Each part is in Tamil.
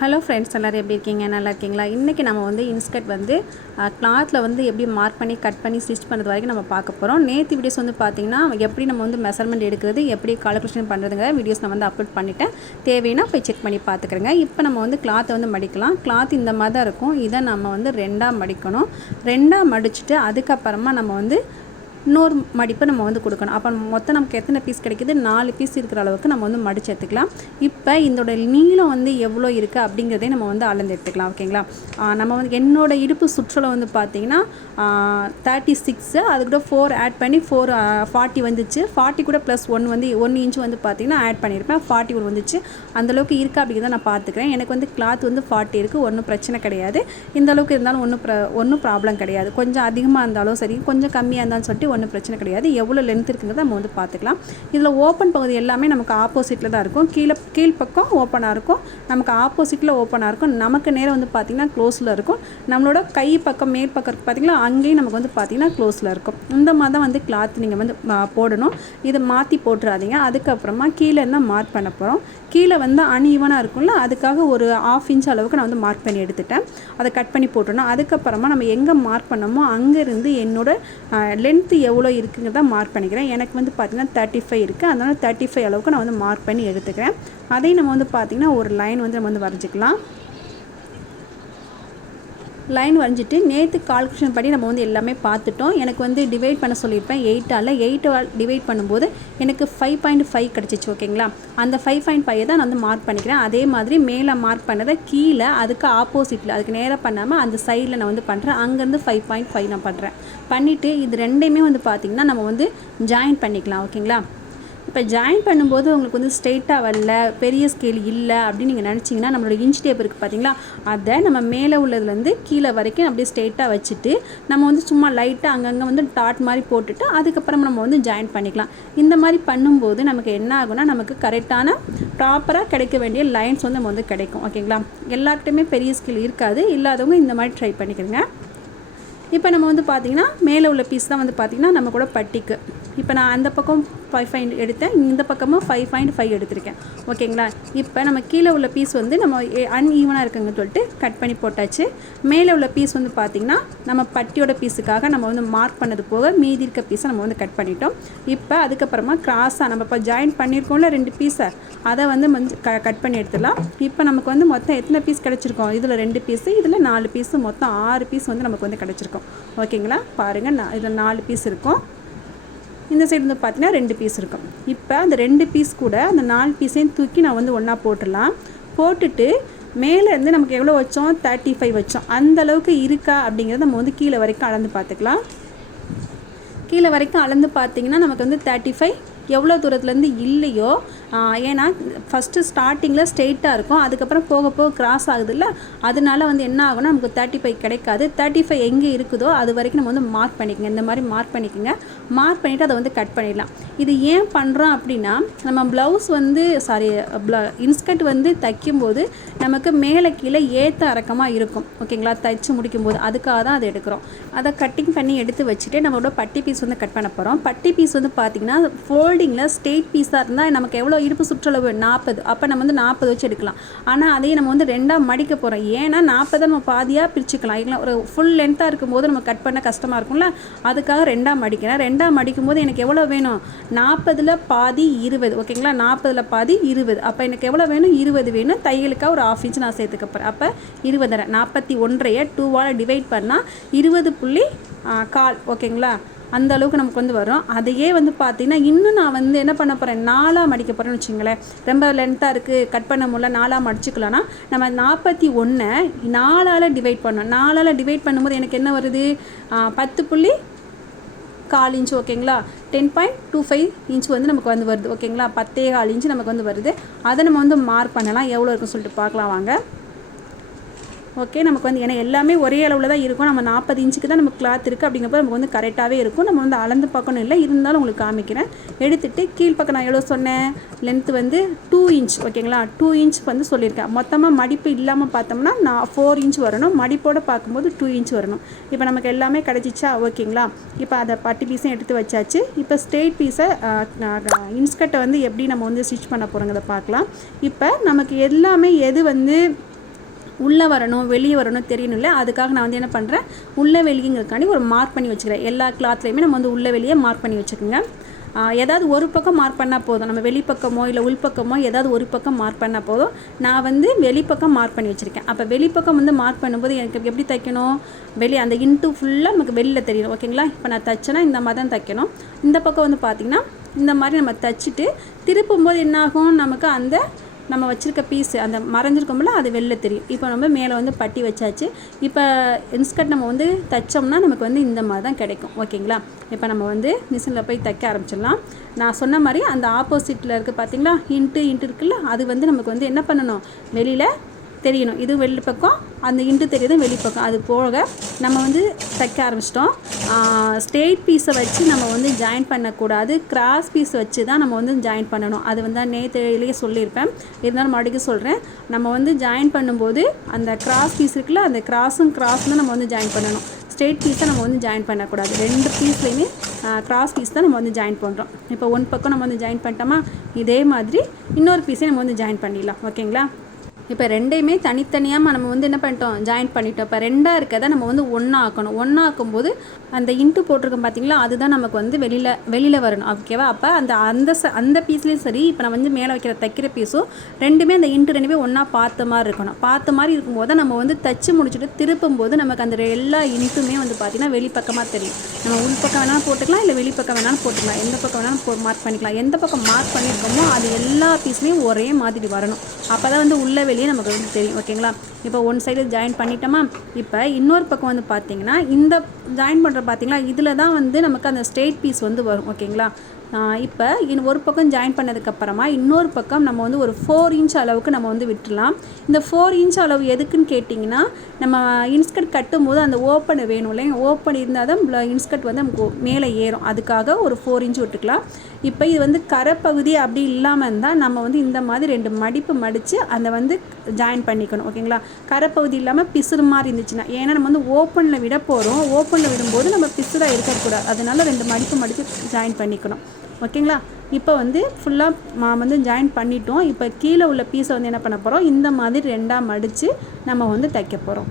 ஹலோ ஃப்ரெண்ட்ஸ், எல்லோரும் எப்படி இருக்கீங்க? நல்லா இருக்கீங்களா? இன்றைக்கி நம்ம வந்து இன்ஸ்கர்ட் வந்து கிளாத்தில் வந்து எப்படி மார்க் பண்ணி கட் பண்ணி ஸ்டிச் பண்ணுறது வரைக்கும் நம்ம பார்க்க போகிறோம். நேற்று வீடியோஸ் வந்து பார்த்திங்கன்னா எப்படி நம்ம வந்து மெஷர்மெண்ட் எடுக்கிறது, எப்படி கால்குலேஷன் பண்ணுறதுங்கிற வீடியோஸ் நான் வந்து அப்லோட் பண்ணிவிட்டேன். தேவைன்னா போய் செக் பண்ணி பார்த்துக்கிறேங்க. இப்போ நம்ம வந்து கிளாத்தை வந்து மடிக்கலாம். கிளாத் இந்த மாதிரி தான் இருக்கும். இதை நம்ம வந்து ரெண்டாக மடிக்கணும். ரெண்டாக மடிச்சுட்டு அதுக்கப்புறமா நம்ம வந்து இன்னொரு மடிப்பை நம்ம வந்து கொடுக்கணும். அப்போ மொத்தம் நமக்கு எத்தனை பீஸ் கிடைக்கிது? 4 பீஸ் இருக்கிற அளவுக்கு நம்ம வந்து மடித்து எடுத்துக்கலாம். இப்போ இதோட நீளம் வந்து எவ்வளோ இருக்குது அப்படிங்கிறதே நம்ம வந்து அளந்து எடுத்துக்கலாம். ஓகேங்களா? நம்ம வந்து என்னோடய இடுப்பு சுற்றளவு வந்து பார்த்திங்கன்னா 36, அது கூட 4 ஆட் பண்ணி 40 வந்துச்சு. 40 கூட ப்ளஸ் 1 வந்து 1 இன்ச் வந்து பார்த்திங்கன்னா ஆட் பண்ணியிருப்பேன். 41 வந்துச்சு. அந்தளவுக்கு இருக்கா அப்படிங்கிறத நான் பார்த்துக்கிறேன். எனக்கு வந்து கிளாத் வந்து 40 இருக்குது. ஒன்றும் பிரச்சனை கிடையாது. இந்த அளவுக்கு இருந்தாலும் ஒன்றும் ப்ராப்ளம் கிடையாது. கொஞ்சம் அதிகமாக இருந்தாலும் சரி, கொஞ்சம் கம்மியாக இருந்தாலும் சொல்லிட்டு ஒன்றும் பிரச்சனை கிடையாது. எவ்வளோ லென்த் இருக்குங்கிறத நம்ம வந்து பார்த்துக்கலாம். இதில் ஓப்பன் பகுதி எல்லாமே நமக்கு ஆப்போசிட்டில் தான் இருக்கும். கீழ்ப்பக்கம் ஓப்பனாக இருக்கும், நமக்கு ஆப்போசிட்டில் ஓப்பனாக இருக்கும். நமக்கு நேரம் வந்து பார்த்திங்கன்னா க்ளோஸில் இருக்கும். நம்மளோட கை பக்கம் மேல் பக்கம் இருக்குது பார்த்திங்களா, அங்கேயும் நமக்கு வந்து பார்த்திங்கன்னா க்ளோஸில் இருக்கும். இந்த மாதிரி தான் வந்து கிளாத் நீங்கள் வந்து போடணும். இதை மாற்றி போட்டுறாதீங்க. அதுக்கப்புறமா கீழே இருந்தால் மார்க் பண்ண போகிறோம். கீழே வந்து அன்ஈவனாக இருக்கும்ல, அதுக்காக ஒரு 1/2 இன்ச் அளவுக்கு நான் வந்து மார்க் பண்ணி எடுத்துட்டேன். அதை கட் பண்ணி போட்டணும். அதுக்கப்புறமா நம்ம எங்கே மார்க் பண்ணமோ அங்கேருந்து என்னோட லென்த்து எவ்வளோ இருக்குங்கிறத மார்க் பண்ணிக்கிறேன். எனக்கு வந்து பார்த்திங்கன்னா 35 இருக்குது. அதனால் 35 அளவுக்கு நான் வந்து மார்க் பண்ணி எடுத்துக்கிறேன். அதையும் நம்ம வந்து பார்த்திங்கன்னா ஒரு லைன் வந்து நம்ம வந்து வரைஞ்சிக்கலாம். லைன் வரைஞ்சிட்டு நேற்று கால்குலேஷன் படி நம்ம வந்து எல்லாமே பார்த்துட்டோம். எனக்கு வந்து டிவைட் பண்ண சொல்லியிருப்பேன் 8ஆல் டிவைட் பண்ணும்போது எனக்கு 5.5 கிடச்சிச்சு. ஓகேங்களா? அந்த 5.5 தான் நான் வந்து மார்க் பண்ணிக்கிறேன். அதே மாதிரி மேலே மார்க் பண்ணதை கீழே அதுக்கு ஆப்போசிட்டில், அதுக்கு நேராக பண்ணாமல் அந்த சைடில் நான் வந்து பண்ணுறேன். அங்கேருந்து 5.5 நான் பண்ணுறேன். பண்ணிவிட்டு இது ரெண்டையுமே வந்து பார்த்திங்கன்னா நம்ம வந்து ஜாயின் பண்ணிக்கலாம். ஓகேங்களா? இப்போ ஜாயின் பண்ணும்போது உங்களுக்கு வந்து ஸ்ட்ரெயிட்டாக வரல, பெரிய ஸ்கேல் இல்லை அப்படின்னு நீங்கள் நினச்சிங்கன்னா, நம்மளோட இன்ச் டேப் இருக்குது பார்த்திங்களா, அதை நம்ம மேலே உள்ளதுலேருந்து கீழே வரைக்கும் அப்படியே ஸ்ட்ரெயிட்டாக வச்சுட்டு நம்ம வந்து சும்மா லைட்டாக அங்கங்கே வந்து டாட் மாதிரி போட்டுட்டு அதுக்கப்புறம் நம்ம வந்து ஜாயின் பண்ணிக்கலாம். இந்த மாதிரி பண்ணும்போது நமக்கு என்ன ஆகும்னா, நமக்கு கரெக்டான ப்ராப்பராக கிடைக்க வேண்டிய லைன்ஸ் வந்து நம்ம வந்து கிடைக்கும். ஓகேங்களா? எல்லார்கிட்டையுமே பெரிய ஸ்கேல் இருக்காது. இல்லாதவங்க இந்த மாதிரி ட்ரை பண்ணிக்கிறேங்க. இப்போ நம்ம வந்து பார்த்திங்கன்னா மேலே உள்ள பீஸ் தான் வந்து பார்த்திங்கன்னா நம்ம கூட பட்டிக்கு. இப்போ நான் அந்த பக்கம் 5 எடுத்தேன், இந்த பக்கமும் 5.5 எடுத்திருக்கேன். ஓகேங்களா? இப்போ நம்ம கீழே உள்ள பீஸ் வந்து நம்ம அன்ஈவனாக இருக்குங்கன்னு சொல்லிட்டு கட் பண்ணி போட்டாச்சு. மேலே உள்ள பீஸ் வந்து பார்த்திங்கன்னா நம்ம பட்டியோட பீஸுக்காக நம்ம வந்து மார்க் பண்ணது போக மீதி இருக்க பீஸை நம்ம வந்து கட் பண்ணிட்டோம். இப்போ அதுக்கப்புறமா கிராஸாக நம்ம இப்போ ஜாயின் பண்ணியிருக்கோம்ல 2 பீஸை, அதை வந்து கட் பண்ணி எடுத்துடலாம். இப்போ நமக்கு வந்து மொத்தம் எத்தனை பீஸ் கிடச்சிருக்கோம்? இதில் 2 பீஸு, இதில் 4 பீஸு, மொத்தம் 6 பீஸ் வந்து நமக்கு வந்து கிடச்சிருக்கோம். ஓகேங்களா? பாருங்கள், இதில் 4 பீஸ் இருக்கும். இந்த சைடு வந்து பார்த்தீங்கன்னா 2 பீஸ் இருக்கும். இப்போ அந்த 2 பீஸ் கூட அந்த 4 பீஸையும் தூக்கி நான் வந்து ஒன்றா போட்டுடலாம். போட்டுட்டு மேலேருந்து நமக்கு எவ்வளோ வச்சோம்? 35 வச்சோம். அந்தளவுக்கு இருக்கா அப்படிங்கிறத நம்ம வந்து கீழே வரைக்கும் அளந்து பார்த்துக்கலாம். கீழே வரைக்கும் அளந்து பார்த்திங்கன்னா நமக்கு வந்து 35 எவ்வளோ தூரத்துலேருந்து இல்லையோ, ஏன்னா ஃபஸ்ட்டு ஸ்டார்டிங்கில் ஸ்ட்ரெயிட்டாக இருக்கும், அதுக்கப்புறம் போக போக கிராஸ் ஆகுதுல்ல, அதனால வந்து என்ன ஆகும்னா நமக்கு 35 கிடைக்காது. 35 எங்கே இருக்குதோ அது வரைக்கும் நம்ம வந்து மார்க் பண்ணிக்கோங்க. இந்த மாதிரி மார்க் பண்ணிக்கோங்க. மார்க் பண்ணிவிட்டு அதை வந்து கட் பண்ணிடலாம். இது ஏன் பண்ணுறோம் அப்படின்னா, நம்ம ப்ளவுஸ் வந்து இன்ஸ்கர்ட் வந்து தைக்கும்போது நமக்கு மேலே கீழே ஏற்ற இறக்கமாக இருக்கும். ஓகேங்களா? தைச்சு முடிக்கும்போது அதுக்காக தான் அதை எடுக்கிறோம். அதை கட்டிங் பண்ணி எடுத்து வச்சுட்டு நம்மளோட பட்டி பீஸ் வந்து கட் பண்ண போகிறோம். பட்டி பீஸ் வந்து பார்த்திங்கன்னா ஃபோல்டிங்கில் ஸ்ட்ரெயிட் பீஸாக இருந்தால் நமக்கு எவ்வளோ இடுப்பு சுற்றளவு 40, அப்போ நம்ம வந்து 40 வச்சு எடுக்கலாம். ஆனால் அதையே நம்ம வந்து 2ஆக மடிக்க போகிறோம். ஏன்னா 40 நம்ம பாதியாக பிரிச்சுக்கலாம். இல்லைனா ஒரு ஃபுல் லென்த்தாக இருக்கும்போது நம்ம கட் பண்ண கஷ்டமாக இருக்கும்ல, அதுக்காக 2ஆக மடிக்கிறேன். 2ஆக மடிக்கும்போது எனக்கு எவ்வளோ வேணும்? 40ல் பாதி 20. ஓகேங்களா? 40ல் பாதி 20. அப்போ எனக்கு எவ்வளோ வேணும்? 20 வேணும். தையலுக்காக ஒரு 1/2 இன்ச் நான் சேர்த்துக்க போகிறேன். அப்போ 20 41 2ஆல் டிவைட் பண்ணால் 20.4. ஓகேங்களா? அந்த அளவுக்கு நமக்கு வந்து வரும். அதையே வந்து பார்த்திங்கன்னா இன்னும் நான் வந்து என்ன பண்ண போகிறேன், 4ஆக மடிக்க போகிறேன்னு வச்சுங்களேன். ரொம்ப லென்த்தாக இருக்குது, கட் பண்ண முடியல, 4ஆக மடிச்சுக்கலாம்னா நம்ம 41 4ஆல் டிவைட் பண்ணோம். 4ஆல் டிவைட் பண்ணும்போது எனக்கு என்ன வருது? 10.4 இன்ச். ஓகேங்களா? 10.25 இன்ச் வந்து நமக்கு வந்து வருது. ஓகேங்களா? 10.4 இன்ச் நமக்கு வந்து வருது. அதை நம்ம வந்து மார்க் பண்ணலாம். எவ்வளோ இருக்குன்னு சொல்லிட்டு பார்க்கலாம் வாங்க. ஓகே, நமக்கு வந்து ஏன்னா எல்லாமே ஒரே அளவில் தான் இருக்கும். நம்ம 40 இன்ச்சுக்கு தான் நமக்கு கிளாத் இருக்குது. அப்படிங்கிறப்ப நமக்கு வந்து கரெக்டாகவே இருக்கும். நம்ம வந்து அளந்து பார்க்கணும் இல்லை, இருந்தாலும் உங்களுக்கு காமிக்கிறேன். எடுத்துகிட்டு கீழ்ப்பக்கம் நான் எவ்வளோ சொன்னேன்? லென்த்து வந்து 2 இன்ச். ஓகேங்களா? 2 இன்ச் வந்து சொல்லியிருக்கேன். மொத்தமாக மடிப்பு இல்லாமல் பார்த்தோம்னா 4 இன்ச் வரணும். மடிப்போடு பார்க்கும்போது 2 இன்ச் வரணும். இப்போ நமக்கு எல்லாமே கிடச்சிச்சா? ஓகேங்களா? இப்போ அதை பட்டி பீஸையும் எடுத்து வச்சாச்சு. இப்போ ஸ்ட்ரெயிட் பீஸை இன்ஸ்கர்ட்டை வந்து எப்படி நம்ம வந்து ஸ்டிச் பண்ண போகிறோங்கிறத பார்க்கலாம். இப்போ நமக்கு எல்லாமே எது வந்து உள்ளே வரணும் வெளியே வரணும் தெரியணும்ல, அதுக்காக நான் வந்து என்ன பண்ணுறேன், உள்ளே வெளியங்கிறதுக்காண்டி ஒரு மார்க் பண்ணி வச்சுக்கிறேன். எல்லா கிளாத்லேயுமே நம்ம வந்து உள்ளே வெளியே மார்க் பண்ணி வச்சுக்கோங்க. ஏதாவது ஒரு பக்கம் மார்க் பண்ணால் போதும், நம்ம வெளிப்பக்கமோ இல்லை உள்பக்கமோ ஏதாவது ஒரு பக்கம் மார்க் பண்ணால் போதும். நான் வந்து வெளிப்பக்கம் மார்க் பண்ணி வச்சுருக்கேன். அப்போ வெளிப்பக்கம் வந்து மார்க் பண்ணும்போது எனக்கு எப்படி தைக்கணும், அந்த இன்ட்டு ஃபுல்லாக நமக்கு வெளியில் தெரியணும். ஓகேங்களா? இப்போ நான் தைச்சேன்னா இந்த மாதிரி தான் தைக்கணும். இந்த பக்கம் வந்து பார்த்திங்கன்னா இந்த மாதிரி நம்ம தைச்சிட்டு திருப்பும்போது என்னாகும், நமக்கு அந்த நம்ம வச்சுருக்க பீஸு அந்த மறைஞ்சிருக்கோம்ல அது வெளில தெரியும். இப்போ நம்ம மேலே வந்து பட்டி வச்சாச்சு. இப்போ இன்ஸ்கர்ட் நம்ம வந்து தைச்சோம்னா நமக்கு வந்து இந்த மாதிரி தான் கிடைக்கும். ஓகேங்களா? இப்போ நம்ம வந்து மிஷினில் போய் தைக்க ஆரம்பிச்சிடலாம். நான் சொன்ன மாதிரி அந்த ஆப்போசிட்டில் இருக்குது பார்த்தீங்களா, இன்ட்டு இருக்குல்ல, அது வந்து நமக்கு வந்து என்ன பண்ணணும், வெளியில் தெரியணும். இது வெளி பக்கம், அந்த இன்ட்டு தெரியுது வெளிப்பக்கம். அது போக நம்ம வந்து தைக்க ஆரம்பிச்சிட்டோம். ஸ்ட்ரெயிட் பீஸை வச்சு நம்ம வந்து ஜாயின் பண்ணக்கூடாது, கிராஸ் பீஸ் வச்சு தான் நம்ம வந்து ஜாயின் பண்ணணும். அது வந்து நேற்றுலேயே சொல்லியிருப்பேன், இருந்தாலும் மறுபடியும் சொல்கிறேன். நம்ம வந்து ஜாயின் பண்ணும்போது அந்த கிராஸ் பீஸ் இருக்குல்ல, அந்த கிராஸும் தான் நம்ம வந்து ஜாயின் பண்ணணும். ஸ்ட்ரெயிட் பீஸை நம்ம வந்து ஜாயின் பண்ணக்கூடாது. 2 பீஸ்லேயுமே கிராஸ் பீஸ் தான் நம்ம வந்து ஜாயின் பண்ணுறோம். இப்போ ஒன் பக்கம் நம்ம வந்து ஜாயின் பண்ணிட்டோமா, இதே மாதிரி இன்னொரு பீஸை நம்ம வந்து ஜாயின் பண்ணிடலாம். ஓகேங்களா? இப்போ ரெண்டையுமே தனித்தனியாக நம்ம வந்து என்ன பண்ணிட்டோம், ஜாயின் பண்ணிட்டோம். இப்போ ரெண்டாக இருக்கிறத நம்ம வந்து ஒன்றா ஆக்கணும். ஒன்றா ஆக்கும்போது அந்த இன்ட்டு போட்டிருக்கோம் பார்த்தீங்களா, அதுதான் நமக்கு வந்து வெளியில் வரணும். ஓகேவா? அப்போ அந்த பீஸ்லேயும் சரி, இப்போ நான் வந்து மேலே வைக்கிற தைக்கிற பீஸும் ரெண்டுமே அந்த இன்ட்டு ரெண்டுமே ஒன்றா பார்த்த மாதிரி இருக்கணும். பார்த்த மாதிரி இருக்கும்போது நம்ம வந்து தச்சு முடிச்சுட்டு திருப்பும்போது நமக்கு அந்த எல்லா இன்ட்டுமே வந்து பார்த்திங்கன்னா வெளிப்பக்கமாக தெரியும். நம்ம உள்பக்கம் வேணாலும் போட்டுக்கலாம், இல்லை வெளிப்பக்கம் வேணாலும் போட்டுக்கலாம், எந்த பக்கம் வேணாலும் மார்க் பண்ணிக்கலாம். எந்த பக்கம் மார்க் பண்ணியிருக்கோமோ அது எல்லா பீஸுமே ஒரே மாதிரி வரணும். அப்போ தான் வந்து உள்ளே வெளியே நமக்கு வந்து தெரியும். ஓகேங்களா? இப்போ ஒன் சைடு ஜாயின் பண்ணிட்டோமா, இப்போ இன்னொரு பக்கம் வந்து பார்த்திங்கன்னா இந்த ஜாயின் பண்ணுற பார்த்திங்களா, இதில் தான் வந்து நமக்கு அந்த ஸ்ட்ரெயிட் பீஸ் வந்து வரும். ஓகேங்களா? இப்போ ஒரு பக்கம் ஜாயின் பண்ணதுக்கப்புறமா இன்னொரு பக்கம் நம்ம வந்து ஒரு 4 இன்ச் அளவுக்கு நம்ம வந்து விட்டுடலாம். இந்த 4 இன்ச் அளவு எதுக்குன்னு கேட்டிங்கன்னா, நம்ம இன்ஸ்கர்ட் கட்டும்போது அந்த ஓப்பன் வேணும் இல்லைங்க, ஓப்பன் இருந்தால் தான் இன்ஸ்கர்ட் வந்து நமக்கு மேலே ஏறும். அதுக்காக ஒரு 4 இன்ச் விட்டுக்கலாம். இப்போ இது வந்து கரைப்பகுதி அப்படி இல்லாமல் இருந்தால் நம்ம வந்து இந்த மாதிரி 2 மடிப்பு மடித்து அதை வந்து ஜாயின் பண்ணிக்கணும். ஓகேங்களா? கரைப்பகுதி இல்லாமல் பிசுறு மாதிரி இருந்துச்சுன்னா, ஏன்னா நம்ம வந்து ஓப்பனில் விட போகிறோம், ஓப்பனில் விடும்போது நம்ம பிசுறாக இருக்கக்கூடாது, அதனால 2 மடிப்பு மடித்து ஜாயின் பண்ணிக்கணும். ஓகேங்களா? இப்போ வந்து ஃபுல்லாக வந்து ஜாயின் பண்ணிட்டோம். இப்போ கீழே உள்ள பீஸை வந்து என்ன பண்ண போகிறோம், இந்த மாதிரி 2ஆக மடித்து நம்ம வந்து தைக்க போகிறோம்.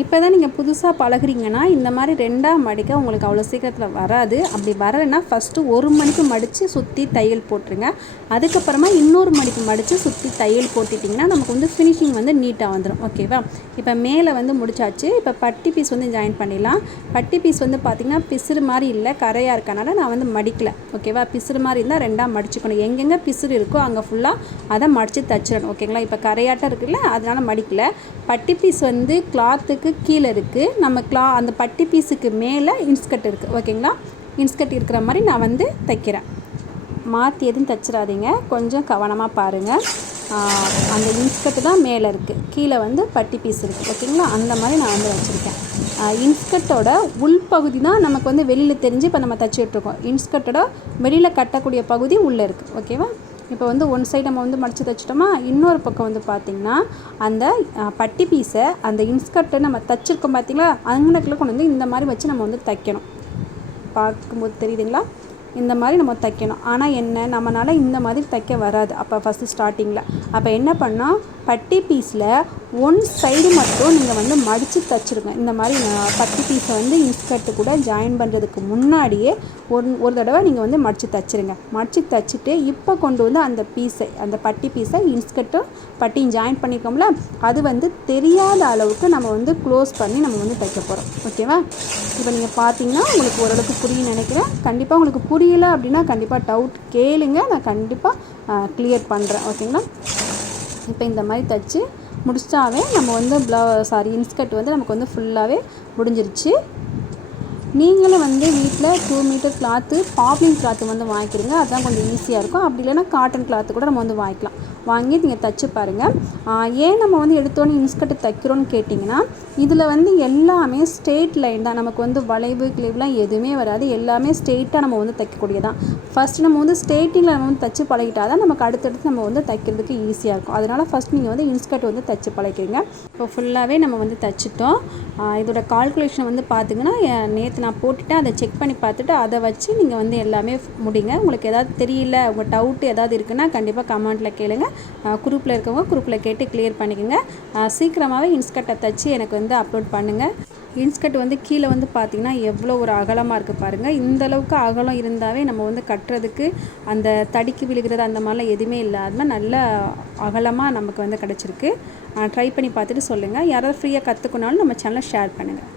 இப்போ தான் நீங்கள் புதுசாக பழகுறீங்கன்னா இந்த மாதிரி 2ஆக மடிக்க உங்களுக்கு அவ்வளோ சீக்கிரத்தில் வராது. அப்படி வரலைன்னா ஃபஸ்ட்டு ஒரு மடிப்பு மடித்து சுற்றி தையல் போட்டுருங்க. அதுக்கப்புறமா இன்னொரு மடிப்பு மடித்து சுற்றி தையல் போட்டுட்டிங்கன்னா நமக்கு வந்து ஃபினிஷிங் வந்து நீட்டாக வந்துடும். ஓகேவா? இப்போ மேலே வந்து முடிச்சாச்சு. இப்போ பட்டி பீஸ் வந்து ஜாயின் பண்ணிடலாம். பட்டி பீஸ் வந்து பார்த்திங்கன்னா பிசுறு மாதிரி இல்லை, கரையாக இருக்கனால நான் வந்து மடிக்கலை. ஓகேவா? பிசுறு மாதிரி இருந்தால் 2ஆக மடிச்சுக்கணும். எங்கெங்கே பிசுறு இருக்கோ அங்கே ஃபுல்லாக அதை மடித்து தச்சிடணும். ஓகேங்களா? இப்போ கரையாட்டம் இருக்குல்ல, அதனால் மடிக்கலை. பட்டி பீஸ் வந்து கிளாத்துக்கு கீழே இருக்குது, நம்ம அந்த பட்டி பீஸுக்கு மேலே இன்ஸ்கர்ட் இருக்குது. ஓகேங்களா? இன்ஸ்கர்ட் இருக்கிற மாதிரி நான் வந்து தைக்கிறேன். மாற்றி எதுவும் தைச்சிடாதீங்க, கொஞ்சம் கவனமாக பாருங்கள். அந்த இன்ஸ்கர்ட்டு தான் மேலே இருக்குது, கீழே வந்து பட்டி பீஸ் இருக்குது. ஓகேங்களா? அந்த மாதிரி நான் வந்து வச்சுருக்கேன். இன்ஸ்கர்ட்டோட உள்பகுதி தான் நமக்கு வந்து வெளியில் தெரிஞ்சு இப்போ நம்ம தைச்சிட்ருக்கோம். இன்ஸ்கர்ட்டோட வெளியில் கட்டக்கூடிய பகுதி உள்ளே இருக்குது. ஓகேவா? இப்போ வந்து ஒன் சைடு நம்ம வந்து மடித்து தைச்சிட்டோமா, இன்னொரு பக்கம் வந்து பார்த்திங்கன்னா அந்த பட்டி பீஸை அந்த இன்ஸ்கர்ட்டை நம்ம தைச்சிருக்கோம் பார்த்திங்களா, அங்கனக்குள்ளே கொண்டு வந்து இந்த மாதிரி வச்சு நம்ம வந்து தைக்கணும். பார்க்கும்போது தெரியுதுங்களா? இந்த மாதிரி நம்ம தைக்கணும். ஆனால் என்ன, நம்மளால் இந்த மாதிரி தைக்க வராது அப்போ ஃபஸ்ட்டு ஸ்டார்டிங்கில். அப்போ என்ன பண்ணால் பட்டி பீஸில் ஒன் சைடு மட்டும் நீங்கள் வந்து மடித்து தைச்சிருங்க. இந்த மாதிரி பட்டி பீஸை வந்து இன்ஸ்கர்ட்டு கூட ஜாயின் பண்ணுறதுக்கு முன்னாடியே ஒரு தடவை நீங்கள் வந்து மடித்து தைச்சிருங்க. மடித்து தைச்சிட்டு இப்போ கொண்டு வந்து அந்த பீஸை, அந்த பட்டி பீஸை இன்ஸ்கர்ட்டும் பட்டியும் ஜாயின் பண்ணிக்கோம்ல, அது வந்து தெரியாத அளவுக்கு நம்ம வந்து க்ளோஸ் பண்ணி நம்ம வந்து தைக்க போகிறோம். ஓகேவா? இப்போ நீங்கள் பார்த்தீங்கன்னா உங்களுக்கு ஓரளவுக்கு புரியும்னு நினைக்கிறேன். கண்டிப்பாக உங்களுக்கு புரியலை அப்படின்னா கண்டிப்பாக டவுட் கேளுங்க, நான் கண்டிப்பாக கிளியர் பண்ணுறேன். ஓகேங்களா? இப்போ இந்த மாதிரி தைச்சி முடிச்சாவே நம்ம வந்து இன்ஸ்கர்ட் வந்து நமக்கு வந்து ஃபுல்லாகவே முடிஞ்சிருச்சு. நீங்களும் வந்து வீட்டில் 2 மீட்டர் கிளாத்து பாப்லின் கிளாத்து வந்து வாங்கிக்கிறீங்க, அதுதான் கொஞ்சம் ஈஸியாக இருக்கும். அப்படி இல்லைன்னா காட்டன் கிளாத்து கூட நம்ம வந்து வாங்கிக்கலாம். வாங்கி நீங்கள் தைச்சி பாருங்கள். ஏன் நம்ம வந்து எடுத்தோன்னே இன்ஸ்கர்ட்டு தைக்கிறோன்னு கேட்டிங்கன்னா, இதில் வந்து எல்லாமே ஸ்ட்ரெயிட் லைன் தான், நமக்கு வந்து வளைவு கிளிவ்லாம் எதுவுமே வராது, எல்லாமே ஸ்ட்ரெயிட்டாக நம்ம வந்து தைக்கக்கூடியதான். ஃபஸ்ட்டு நம்ம வந்து ஸ்ட்ரெயிட்டிங்கில் நம்ம வந்து தைச்சி பழகிட்டால் தான் நமக்கு அடுத்தடுத்து நம்ம வந்து தைக்கிறதுக்கு ஈஸியாக இருக்கும். அதனால் ஃபஸ்ட் நீங்கள் வந்து இன்ஸ்கர்ட் வந்து தைச்சி பழகிக்கிறீங்க. இப்போ ஃபுல்லாகவே நம்ம வந்து தைச்சிட்டோம். இதோட கால்குலேஷன் வந்து பார்த்திங்கன்னா நேற்று நான் போட்டுவிட்டேன், அதை செக் பண்ணி பார்த்துட்டு அதை வச்சு நீங்கள் வந்து எல்லாமே முடிங்க. உங்களுக்கு எதாவது தெரியல, உங்கள் டவுட்டு எதாவது இருக்குன்னா கண்டிப்பாக கமெண்ட்டில் கேளுங்க, குரூப்பில் இருக்கவங்க குரூப்பில் கேட்டு கிளியர் பண்ணிக்கோங்க. சீக்கிரமாகவே இன்ஸ்கர்ட்டை தைச்சி எனக்கு வந்து அப்லோட் பண்ணுங்கள். இன்ஸ்கர்ட் வந்து கீழே வந்து பார்த்திங்கன்னா எவ்வளோ ஒரு அகலமாக இருக்குது பாருங்கள். இந்தளவுக்கு அகலம் இருந்தாவே நம்ம வந்து கட்டுறதுக்கு அந்த தடிக்கு விழுகிறது அந்த மாதிரிலாம் எதுவுமே இல்லாமல் நல்ல அகலமாக நமக்கு வந்து கிடச்சிருக்கு. ட்ரை பண்ணி பார்த்துட்டு சொல்லுங்கள். யாராவது ஃப்ரீயாக கற்றுக்கணுனாலும் நம்ம சேனலை ஷேர் பண்ணுங்கள்.